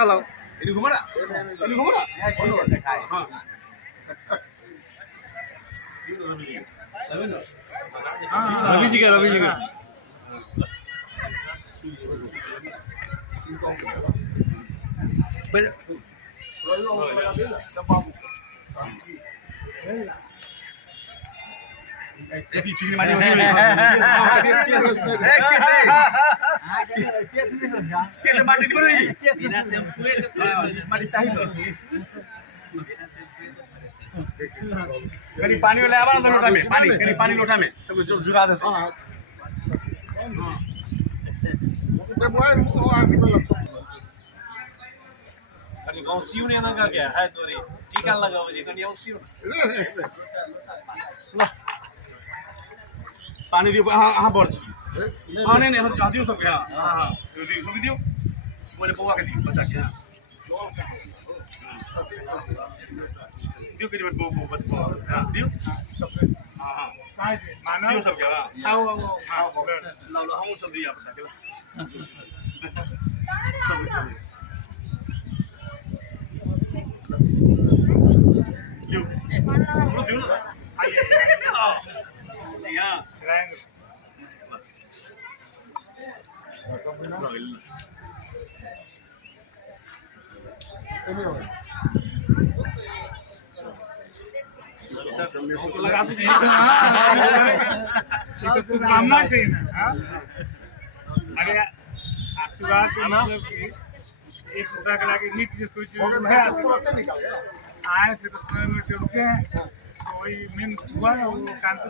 लगा लो ini gimana? Ini gimana? हाँ रवि जी का ऐसी चीज़ मारी होगी कैसे माटी नहीं बनी माटी चाहिए तो कहीं पानी वाला आवाज़ ना लोटा में पानी कहीं पानी लोटा में सब जो जुड़ा देते कहीं औसियों ने ना क्या है तो रे टीका लगा हुआ जी कहीं औसियों पानी दियो हाँ हाँ बोल हाँ नहीं नहीं हम दियो सब हाँ हाँ हाँ दियो बोले बुआ के दियो बचा क्या दियो के लिए बो हाँ दियो सब हाँ हाँ दियो सब क्या हाँ हाँ लो हम सब दिया बचा के दियो बोलो दियो ना यहाँ लगा दो शुभकामना चाहिए ना अरे आशीर्वाद मतलब एक दूसरा के लाके नीट की सोच है आए थे तो समय में रुके हैं तो वही मेन हुआ है वो कांति